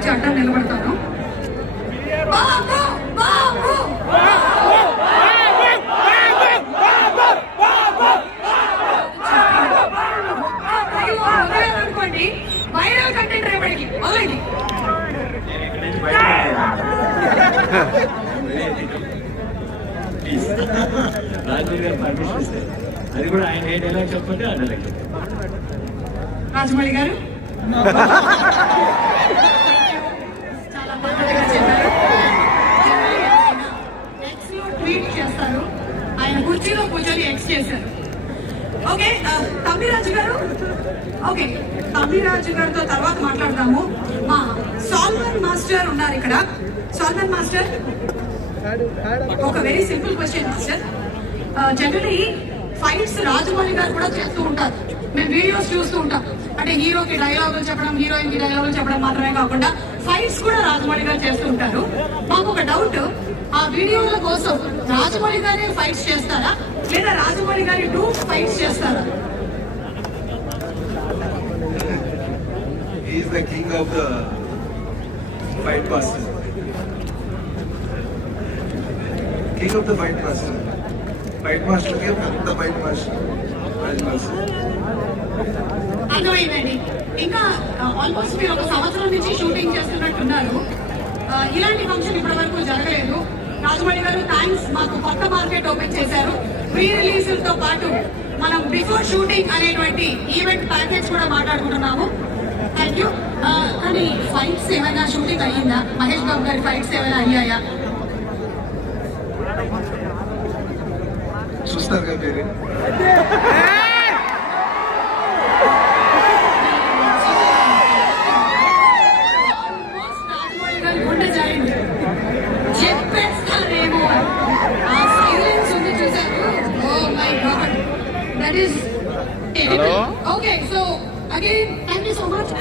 వచ్చి అడ్డం నిలబడతాను. అనుకోండి వైరల్ కంటెంట్ రేపటికి వదలండి. రాజమౌళి గారు పర్మిషన్ ఇస్తే అది కూడా ఆయన ఏ డైలాగ్ చెప్పండి ఆ డైలాగ్ రాజమౌళి గారు చాలా పద్ధతిగా చెప్పారు. ఎక్స్ లో ట్వీట్ చేస్తారు, ఆయన కుర్చీలో కూర్చొని ఎక్స్ చేశారు. ఓకే తమ్మిరాజు గారు, ఓకే తమ్మిరాజు గారితో తర్వాత మాట్లాడదాము. మా సాల్మన్ మాస్టర్ ఉన్నారు ఇక్కడ. సాల్మన్ మాస్టర్, ఒక very simple question master. Generally fights Rajamouli గారు కూడా చేస్తూ ఉంటారు, మేము వీడియోస్ చూస్తూ ఉంటాం. అంటే హీరోకి డైలాగులు చెప్పడం, హీరోయిన్ కి డైలాగులు చెప్పడం మాత్రమే కాకుండా ఫైట్స్ కూడా రాజమౌళి గారు చేస్తూ ఉంటారు. మాకు ఒక డౌట్, ఆ వీడియోల కోసం రాజమౌళి గారే ఫైట్స్ చేస్తారా లేదా రాజమౌళి గారి టూ ఫైట్స్ చేస్తారా? He is the king of the fight master. King of the fight master. Fight master ke the fight master. Fight master. అర్థమైందండి. ఇంకా ఆల్మోస్ట్ మీరు ఒక సంవత్సరం నుంచి షూటింగ్ చేస్తున్నట్టున్నారు. ఇలాంటి ఫంక్షన్ ఇప్పటి వరకు జరగలేదు. రాజమౌళి గారు థ్యాంక్స్, మాకు కొత్త మార్కెట్ ఓపెన్ చేశారు. ప్రీ రిలీజ్లతో పాటు మనం బిఫోర్ షూటింగ్ అనేటువంటి ఈవెంట్ ప్యాకేజ్ కూడా మాట్లాడుకుంటున్నాము. Thank you. కానీ ఫైట్స్ ఏమైనా షూటింగ్ అయ్యిందా? మహేష్ బాబు గారి ఫైట్స్ ఏమైనా అయ్యాయా? చూస్తారు కదా మీరు. రాజమౌళి గారి గుండె జాయింది, చెప్పేస్తారేమో ఆ సైలెన్స్ ఉంది చూసారు. Oh my god, that is okay. So again thank you so much.